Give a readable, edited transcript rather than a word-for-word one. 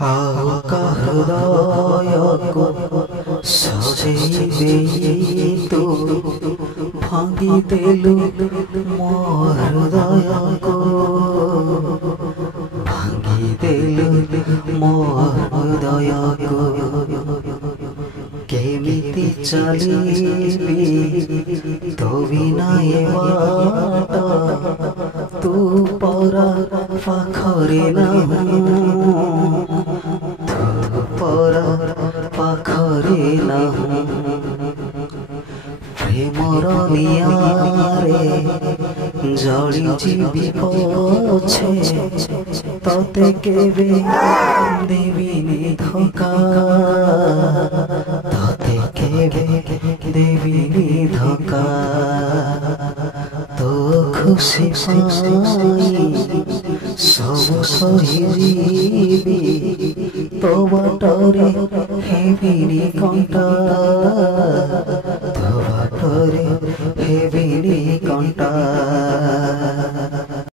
হালকা হৃদয়କୁ ସଜେଇବେ ତୁ ଭାଙ୍ଗିଦେଲୁ ମୋ ହୃଦୟକୁ ଭାଙ୍ଗିଦେଲୁ ମୋ ହୃଦୟକୁ କେମିତି ଚାଲିବି ତୋ ବିନା ଏ ବାଟ ତୁ ପରା ପାଖରେ ନାହୁଁ ତୁ ପରା ପାଖରେ ନାହୁଁ ପ୍ରେମର ନିଆଁରେ ଜଳି ଯିବି ପଛେ ତତେ କେବେ ଦେବିନି ଧୋକା ତତେ କେବେ ଦେବିନି ଧୋକା ତୋ ଖୁସି ପାଇଁ ସବୁ ସହିଯିବି ତୋ ବାଟରେ ହେବିନି କଣ୍ଟା ତୋ ବାଟରେ ହେବିନି କଣ୍ଟା।